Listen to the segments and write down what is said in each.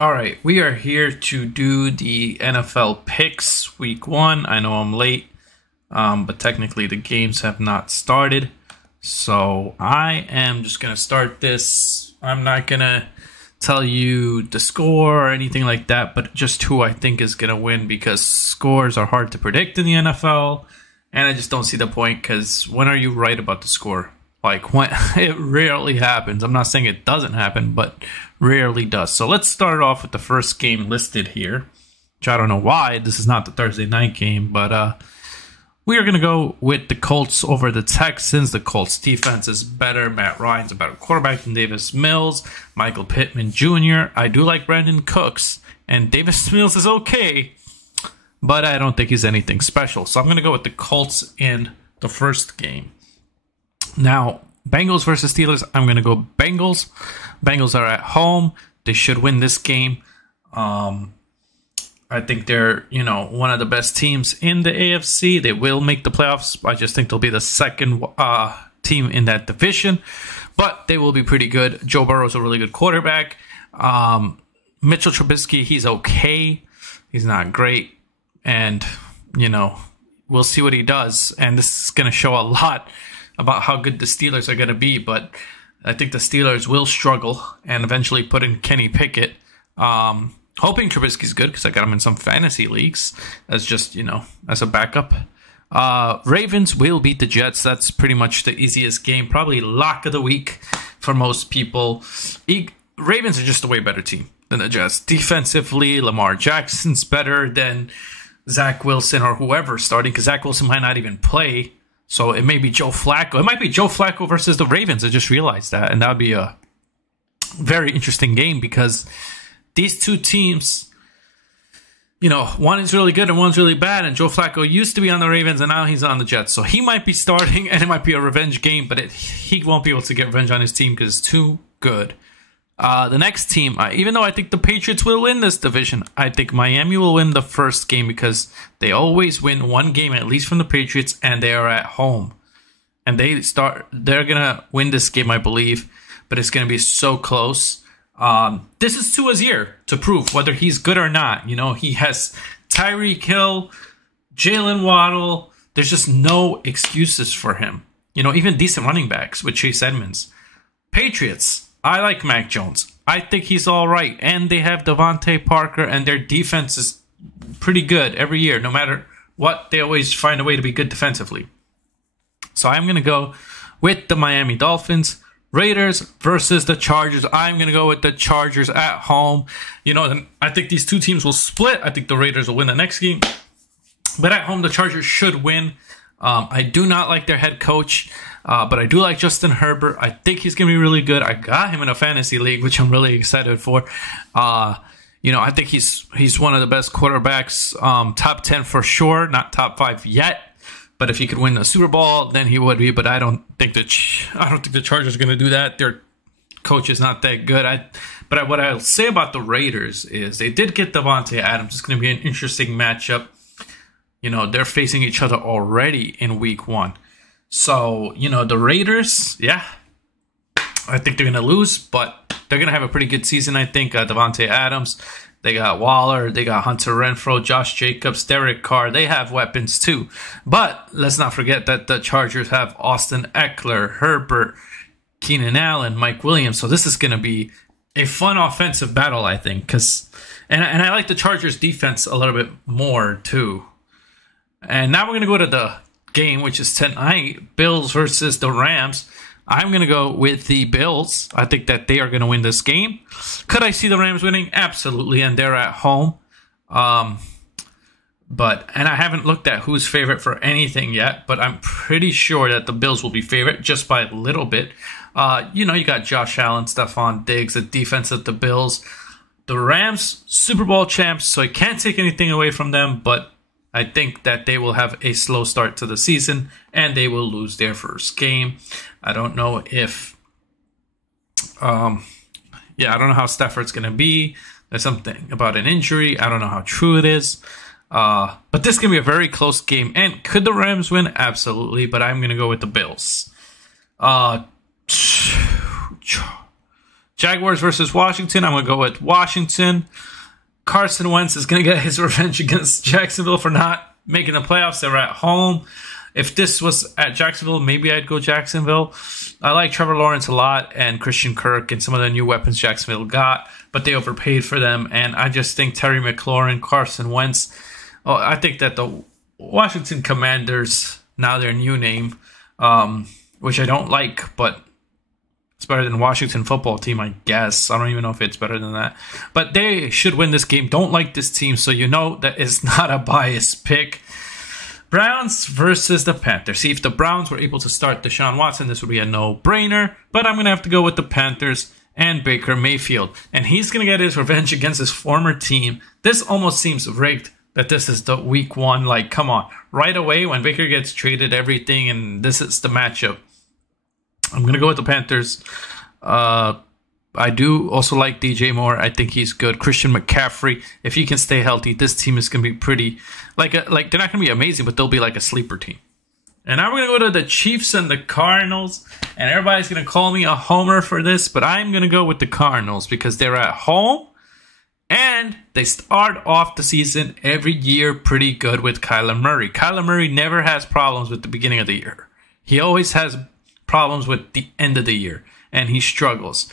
All right, we are here to do the NFL picks week 1. I know I'm late, but technically the games have not started. So I am just going to start this. I'm not going to tell you the score or anything like that, but just who I think is going to win because scores are hard to predict in the NFL. And I just don't see the point because when are you right about the score? Like, when it rarely happens. I'm not saying it doesn't happen, but rarely does. So let's start off with the first game listed here, which I don't know why. This is not the Thursday night game, but we are going to go with the Colts over the Texans. The Colts defense is better. Matt Ryan's a better quarterback than Davis Mills. Michael Pittman Jr. I do like Brandon Cooks, and Davis Mills is okay, but I don't think he's anything special. So I'm going to go with the Colts in the first game. Now, Bengals versus Steelers, I'm going to go Bengals. Bengals are at home. They should win this game. I think they're, one of the best teams in the AFC. They will make the playoffs. I just think they'll be the second team in that division. But they will be pretty good. Joe Burrow's a really good quarterback. Mitchell Trubisky, he's okay. He's not great. And, we'll see what he does. And this is going to show a lot about how good the Steelers are going to be, but I think the Steelers will struggle and eventually put in Kenny Pickett. Hoping Trubisky's good because I got him in some fantasy leagues as just, as a backup. Ravens will beat the Jets. That's pretty much the easiest game. Probably lock of the week for most people. Ravens are just a way better team than the Jets. Defensively, Lamar Jackson's better than Zach Wilson or whoever's starting because Zach Wilson might not even play. So it may be Joe Flacco. It might be Joe Flacco versus the Ravens. I just realized that. And that would be a very interesting game because these two teams, one is really good and one's really bad. And Joe Flacco used to be on the Ravens and now he's on the Jets. So he might be starting and it might be a revenge game. But he won't be able to get revenge on his team because it's too good. The next team, even though I think the Patriots will win this division, I think Miami will win the first game because they always win one game, at least from the Patriots, and they are at home. And they're going to win this game, I believe, but it's going to be so close. This is Tua's year to prove whether he's good or not. He has Tyreek Hill, Jalen Waddle. There's just no excuses for him. Even decent running backs with Chase Edmonds. Patriots. I like Mac Jones. I think he's all right. And they have Devontae Parker, and their defense is pretty good every year. No matter what, they always find a way to be good defensively. So I'm going to go with the Miami Dolphins. Raiders versus the Chargers. I'm going to go with the Chargers at home. I think these two teams will split. I think the Raiders will win the next game. But at home, the Chargers should win. I do not like their head coach. But I do like Justin Herbert. I think he's going to be really good. I got him in a fantasy league, which I'm really excited for. I think he's one of the best quarterbacks, top 10 for sure, not top 5 yet. But if he could win the Super Bowl, then he would be. But I don't think the Chargers are going to do that. Their coach is not that good. But what I'll say about the Raiders is they did get Davante Adams. It's going to be an interesting matchup. They're facing each other already in week 1. So, the Raiders, I think they're going to lose, but they're going to have a pretty good season, I think. Davante Adams, they got Waller, they got Hunter Renfrow, Josh Jacobs, Derek Carr. They have weapons too. But let's not forget that the Chargers have Austin Eckler, Herbert, Keenan Allen, Mike Williams. So this is going to be a fun offensive battle, I think. And I like the Chargers defense a little bit more too. And now we're going to go to the game, which is tonight, Bills versus the Rams. I'm going to go with the Bills. I think that they are going to win this game. Could I see the Rams winning? Absolutely, and they're at home. And I haven't looked at who's favorite for anything yet, but I'm pretty sure that the Bills will be favorite just by a little bit. You got Josh Allen, Stephon Diggs, the defense of the Bills. The Rams, Super Bowl champs, so I can't take anything away from them, but I think that they will have a slow start to the season and they will lose their first game. I don't know if, I don't know how Stafford's going to be. There's something about an injury. I don't know how true it is. But this is going to be a very close game. And could the Rams win? Absolutely. But I'm going to go with the Bills. Jaguars versus Washington. I'm going to go with Washington. Carson Wentz is going to get his revenge against Jacksonville for not making the playoffs. They were at home. If this was at Jacksonville, maybe I'd go Jacksonville. I like Trevor Lawrence a lot and Christian Kirk and some of the new weapons Jacksonville got, but they overpaid for them. And I just think Terry McLaurin, Carson Wentz, I think that the Washington Commanders, now their new name, which I don't like, but it's better than Washington football team, I guess. I don't even know if it's better than that. But they should win this game. Don't like this team, so you know that is not a biased pick. Browns versus the Panthers. See, if the Browns were able to start Deshaun Watson, this would be a no-brainer. But I'm going to have to go with the Panthers and Baker Mayfield. And he's going to get his revenge against his former team. This almost seems rigged that this is the week one. Like, come on. Right away, when Baker gets traded, everything, and this is the matchup. I'm going to go with the Panthers. I do also like DJ Moore. I think he's good. Christian McCaffrey, if he can stay healthy, this team is going to be pretty, like they're not going to be amazing, but they'll be like a sleeper team. And now we're going to go to the Chiefs and the Cardinals. And everybody's going to call me a homer for this, but I'm going to go with the Cardinals because they're at home. And they start off the season every year pretty good with Kyler Murray. Kyler Murray never has problems with the beginning of the year. He always has problems with the end of the year, and he struggles.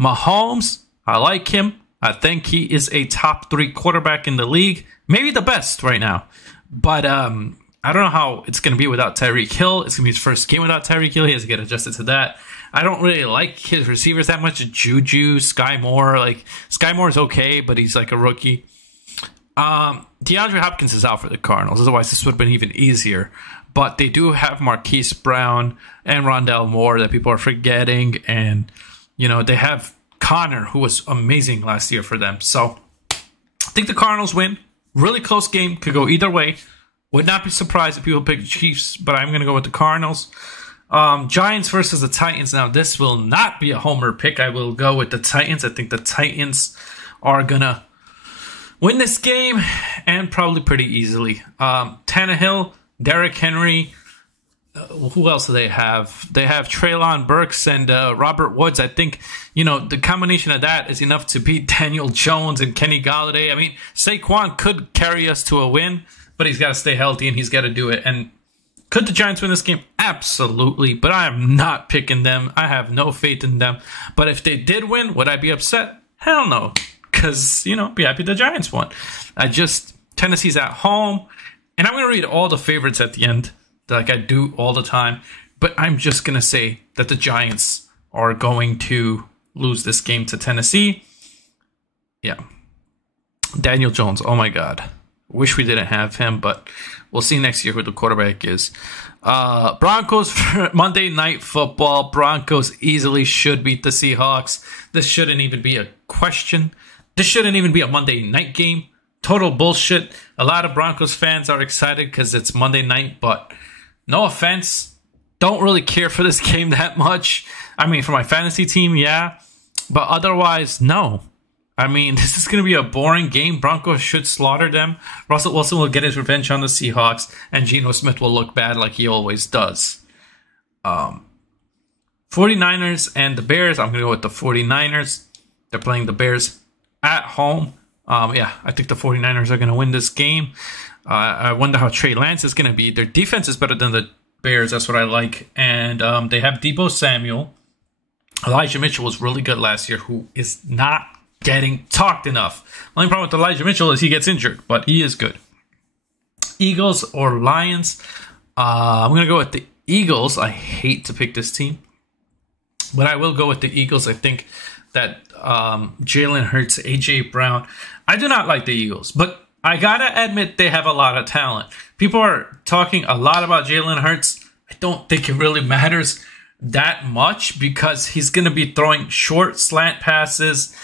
Mahomes, I like him. I think he is a top 3 quarterback in the league. Maybe the best right now. But I don't know how it's going to be without Tyreek Hill. It's going to be his first game without Tyreek Hill. He has to get adjusted to that. I don't really like his receivers that much. Juju, Sky Moore. Like, Sky Moore is okay, but he's like a rookie. DeAndre Hopkins is out for the Cardinals. Otherwise, this would have been even easier. But they do have Marquise Brown and Rondell Moore that people are forgetting. And, you know, they have Connor, who was amazing last year for them. So I think the Cardinals win. Really close game. Could go either way. Would not be surprised if people pick the Chiefs, but I'm going to go with the Cardinals. Giants versus the Titans. Now, this will not be a homer pick. I will go with the Titans. I think the Titans are going to win this game, and probably pretty easily. Tannehill, Derrick Henry. Who else do they have? They have Treylon Burks and Robert Woods. I think, you know, the combination of that is enough to beat Daniel Jones and Kenny Galladay. I mean, Saquon could carry us to a win, but he's got to stay healthy and he's got to do it. And could the Giants win this game? Absolutely. But I am not picking them. I have no faith in them. But if they did win, would I be upset? Hell no. Because, you know, be happy the Giants won. Tennessee's at home. And I'm going to read all the favorites at the end, like I do all the time. But I'm just going to say that the Giants are going to lose this game to Tennessee. Yeah. Daniel Jones, oh my God. Wish we didn't have him, but we'll see next year who the quarterback is. Broncos for Monday Night Football. Broncos easily should beat the Seahawks. This shouldn't even be a question. This shouldn't even be a Monday night game. Total bullshit. A lot of Broncos fans are excited because it's Monday night, but no offense, don't really care for this game that much. I mean, for my fantasy team, yeah, but otherwise, no. I mean, this is going to be a boring game. Broncos should slaughter them. Russell Wilson will get his revenge on the Seahawks, and Geno Smith will look bad like he always does. 49ers and the Bears. I'm going to go with the 49ers. They're playing the Bears at home. I think the 49ers are going to win this game. I wonder how Trey Lance is going to be. Their defense is better than the Bears. That's what I like. And they have Deebo Samuel. Elijah Mitchell was really good last year, who is not getting talked enough. The only problem with Elijah Mitchell is he gets injured, but he is good. Eagles or Lions? I'm going to go with the Eagles. I hate to pick this team, but I will go with the Eagles. I think that Jalen Hurts, A.J. Brown. I do not like the Eagles, but I got to admit they have a lot of talent. People are talking a lot about Jalen Hurts. I don't think it really matters that much because he's going to be throwing short slant passes.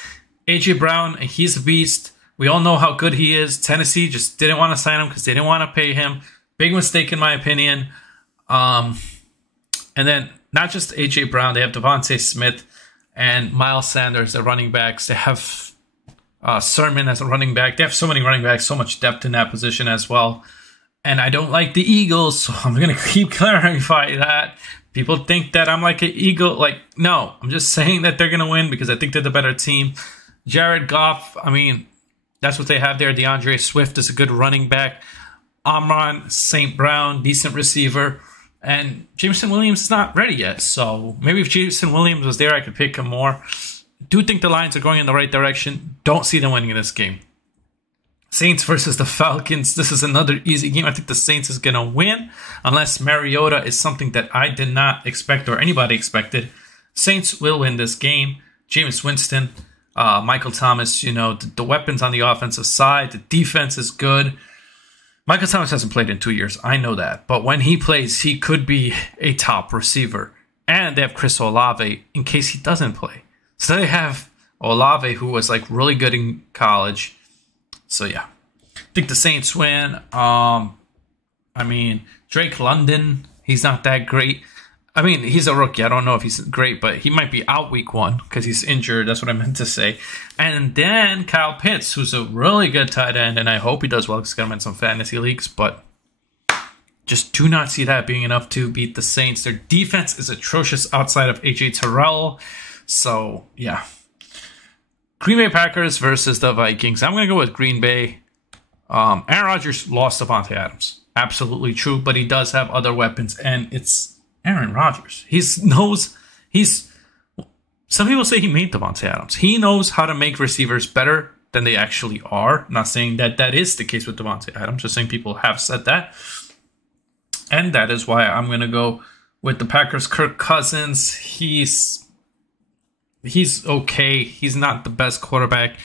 A.J. Brown, he's a beast. We all know how good he is. Tennessee just didn't want to sign him because they didn't want to pay him. Big mistake in my opinion. And then not just A.J. Brown, they have Devontae Smith and Miles Sanders, the running backs. They have Sermon as a running back. They have so many running backs, so much depth in that position as well. And I don't like the Eagles, so I'm going to keep clarifying that People think that I'm like an Eagle. Like, no, I'm just saying that they're going to win because I think they're the better team. Jared Goff, I mean, that's what they have there. DeAndre Swift is a good running back. Amon St. Brown, decent receiver. And Jameson Williams is not ready yet. So maybe if Jameson Williams was there, I could pick him more. Do think the Lions are going in the right direction. Don't see them winning this game. Saints versus the Falcons. This is another easy game. I think the Saints is going to win unless Mariota is something that I did not expect or anybody expected. Saints will win this game. Jameis Winston, Michael Thomas, the weapons on the offensive side. The defense is good. Michael Thomas hasn't played in 2 years. I know that. But when he plays, he could be a top receiver. And they have Chris Olave in case he doesn't play. So they have Olave, who was like really good in college. So yeah, I think the Saints win. Drake London, he's not that great. I mean, he's a rookie. I don't know if he's great, but he might be out week 1 because he's injured. That's what I meant to say. And then Kyle Pitts, who's a really good tight end, and I hope he does well because he's got him in some fantasy leagues, but just do not see that being enough to beat the Saints. Their defense is atrocious outside of A.J. Terrell. So, yeah. Green Bay Packers versus the Vikings. I'm going to go with Green Bay. Aaron Rodgers lost Davante Adams. Absolutely true, but he does have other weapons, and it's Aaron Rodgers. Some people say he made Davante Adams. He knows how to make receivers better than they actually are. Not saying that is the case with Davante Adams. Just saying people have said that. And that is why I'm going to go with the Packers. Kirk Cousins, he's okay. He's not the best quarterback.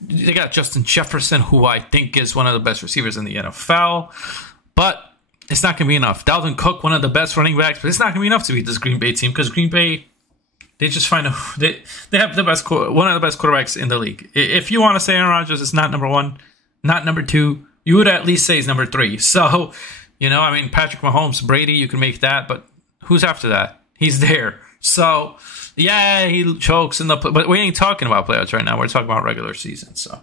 They got Justin Jefferson, who I think is one of the best receivers in the NFL. But it's not going to be enough. Dalvin Cook, one of the best running backs, but it's not going to be enough to beat this Green Bay team because Green Bay, they just find they have one of the best quarterbacks in the league. If you want to say Aaron Rodgers is not number 1, not number 2, you would at least say he's number 3. So, Patrick Mahomes, Brady, you can make that, but who's after that? He's there. So, yeah, he chokes but we ain't talking about playoffs right now. We're talking about regular season. So,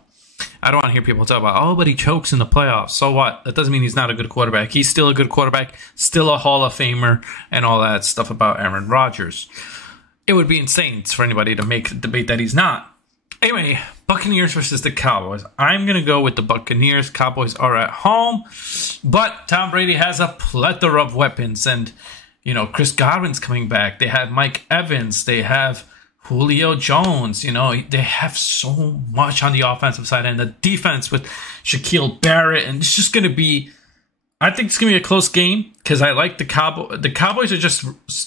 I don't want to hear people talk about, but he chokes in the playoffs. So what? That doesn't mean he's not a good quarterback. He's still a good quarterback, still a Hall of Famer, and all that stuff about Aaron Rodgers. It would be insane for anybody to make a debate that he's not. Anyway, Buccaneers versus the Cowboys. I'm going to go with the Buccaneers. Cowboys are at home, but Tom Brady has a plethora of weapons, and Chris Godwin's coming back. They have Mike Evans. They have Julio Jones. They have so much on the offensive side, and the defense with Shaquille Barrett, and it's just going to be, I think it's going to be a close game because I like the Cowboys. The Cowboys are just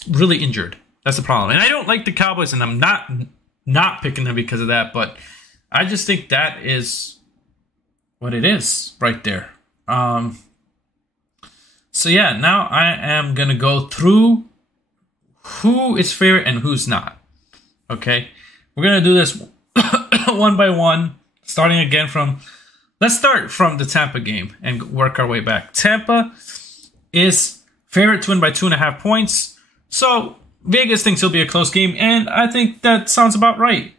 really injured. That's the problem. And I don't like the Cowboys, and I'm not picking them because of that, but I just think that is what it is right there. So yeah, now I am going to go through who is favorite and who's not. Okay, we're going to do this one by one, starting again let's start from the Tampa game and work our way back. Tampa is favorite to win by 2.5 points. So Vegas thinks it'll be a close game, and I think that sounds about right.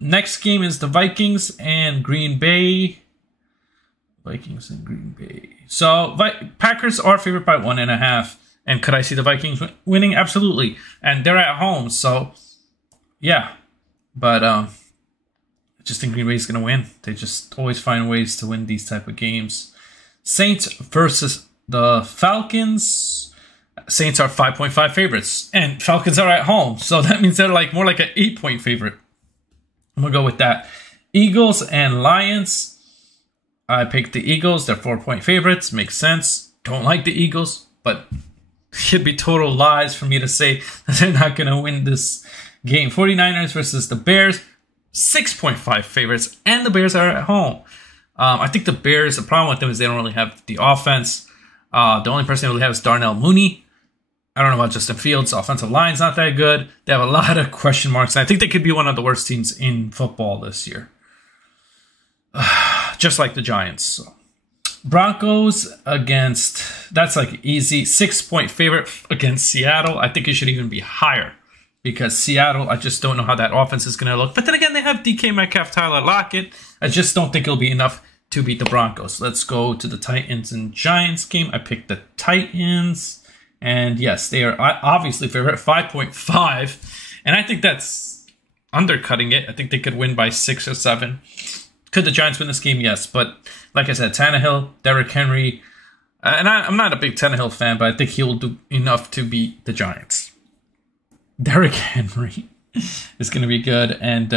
Next game is the Vikings and Green Bay. So Packers are favored by 1.5. And could I see the Vikings winning? Absolutely. And they're at home, so yeah. But I just think Green Bay is going to win. They just always find ways to win these type of games. Saints versus the Falcons. Saints are 5.5 favorites, and Falcons are at home, so that means they're more like an 8-point favorite. I'm gonna go with that. Eagles and Lions. I picked the Eagles. They're 4-point favorites. Makes sense. Don't like the Eagles, but it should be total lies for me to say that they're not gonna win this game. 49ers versus the Bears. 6.5 favorites, and the Bears are at home. I think the Bears, the problem with them is they don't really have the offense. The only person they really have is Darnell Mooney. I don't know about Justin Fields. Offensive line's not that good. They have a lot of question marks. And I think they could be one of the worst teams in football this year. Just like the Giants. So. Broncos against, that's easy. 6-point favorite against Seattle. I think it should even be higher. Because Seattle, I just don't know how that offense is going to look. But then again, they have DK Metcalf, Tyler Lockett. I just don't think it'll be enough to beat the Broncos. Let's go to the Titans and Giants game. I picked the Titans. And yes, they are obviously favorite, 5.5. And I think that's undercutting it. I think they could win by 6 or 7. Could the Giants win this game? Yes. But like I said, Tannehill, Derrick Henry. And I'm not a big Tannehill fan, but I think he'll do enough to beat the Giants. Derrick Henry is going to be good. And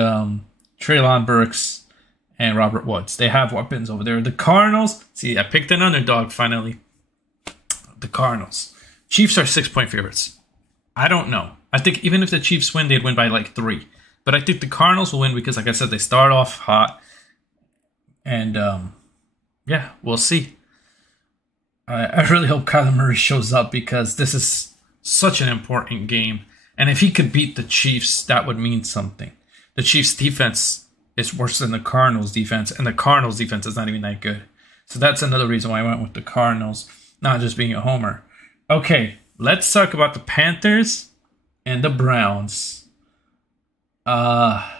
Treylon Burks and Robert Woods. They have weapons over there. The Cardinals. See, I picked an underdog finally. The Cardinals. Chiefs are 6-point favorites. I don't know. I think even if the Chiefs win, they'd win by like 3. But I think the Cardinals will win because, like I said, they start off hot. And, yeah, we'll see. I really hope Kyler Murray shows up because this is such an important game. And if he could beat the Chiefs, that would mean something. The Chiefs' defense is worse than the Cardinals' defense, and the Cardinals' defense is not even that good. So that's another reason why I went with the Cardinals, not just being a homer. Okay, let's talk about the Panthers and the Browns. Yeah,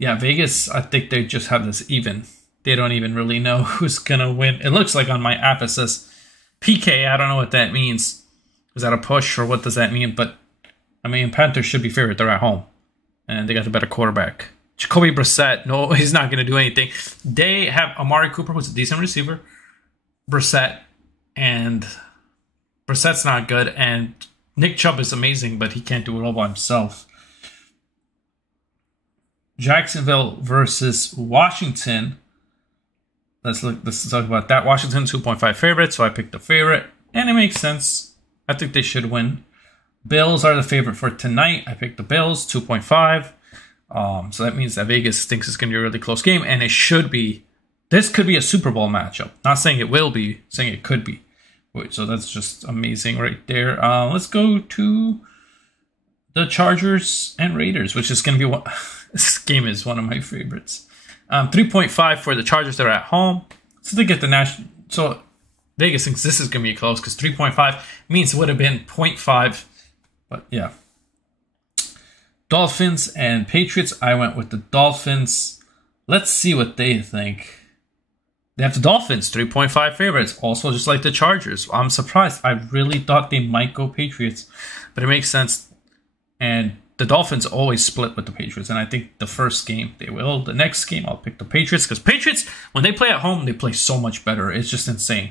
Vegas, I think they just have this even. They don't even really know who's going to win. It looks like on my app it says PK. I don't know what that means. Is that a push or what does that mean? But, I mean, Panthers should be favorite. They're at home. And they got the better quarterback. Jacoby Brissett, no, he's not going to do anything. They have Amari Cooper, who's a decent receiver. Brissett. And Brissett's not good. And Nick Chubb is amazing, but he can't do it all by himself. Jacksonville versus Washington. Let's talk about that. Washington 2.5 favorite, so I picked the favorite, and it makes sense. I think they should win. Bills are the favorite for tonight. I picked the Bills 2.5. So that means that Vegas thinks it's going to be a really close game, and it should be. This could be a Super Bowl matchup. Not saying it will be, saying it could be. So that's just amazing right there. Let's go to the Chargers and Raiders, which is going to be one. This game is one of my favorites. 3.5 for the Chargers. They're at home. So they get the national. So Vegas thinks this is going to be close because 3.5 means it would have been 0.5. But yeah. Dolphins and Patriots. I went with the Dolphins. Let's see what they think. They have the Dolphins, 3.5 favorites. Also just like the Chargers. I'm surprised. I really thought they might go Patriots. But it makes sense. And the Dolphins always split with the Patriots, and I think the first game they will. The next game, I'll pick the Patriots, because Patriots, when they play at home, they play so much better. It's just insane.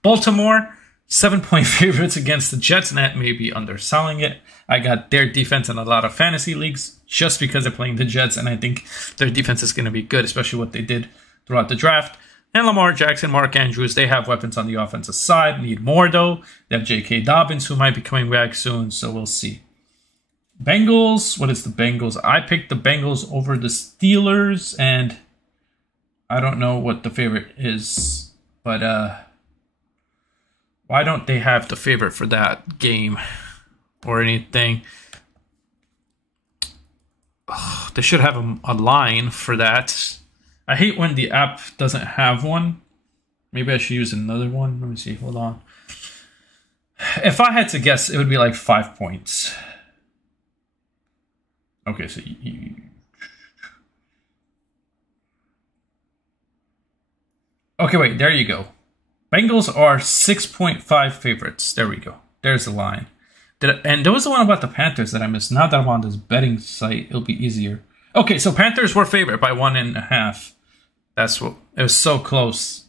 Baltimore, 7-point favorites against the Jets, and that may be underselling it. I got their defense in a lot of fantasy leagues just because they're playing the Jets, and I think their defense is going to be good, especially what they did throughout the draft. And Lamar Jackson, Mark Andrews, they have weapons on the offensive side. Need more, though. They have J.K. Dobbins, who might be coming back soon, so we'll see. Bengals, what is the Bengals? I picked the Bengals over the Steelers, and I don't know what the favorite is, but why don't they have the favorite for that game or anything? Oh, they should have a line for that. I hate when the app doesn't have one. Maybe I should use another one. Let me see. Hold on. If I had to guess, it would be like 5 points. Okay, so okay, wait, there you go. Bengals are 6.5 favorites. There we go. There's the line. And there was the one about the Panthers that I missed. Now that I'm on this betting site, it'll be easier. Okay, so Panthers were favored by 1.5. That's what it was, so close.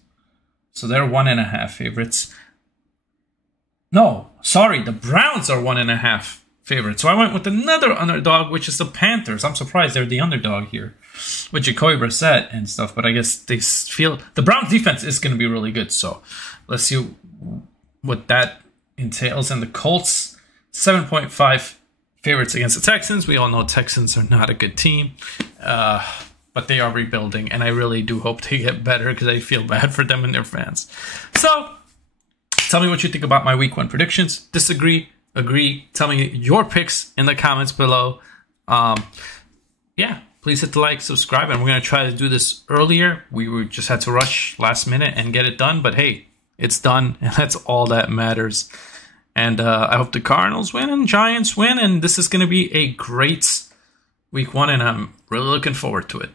So they're 1.5 favorites. No, sorry, the Browns are 1.5 favorites. So I went with another underdog, which is the Panthers. I'm surprised they're the underdog here with Jacoby Brissett and stuff, but I guess they feel the Browns defense is going to be really good. So let's see what that entails. And the Colts, 7.5 favorites against the Texans. We all know Texans are not a good team, but they are rebuilding, and I really do hope they get better because I feel bad for them and their fans. So tell me what you think about my week 1 predictions. Disagree, agree, tell me your picks in the comments below. Yeah, please hit the like, subscribe, and we're going to try to do this earlier. We just had to rush last minute and get it done, but hey, it's done, and that's all that matters. And I hope the Cardinals win and Giants win, and this is going to be a great week 1, and I'm really looking forward to it.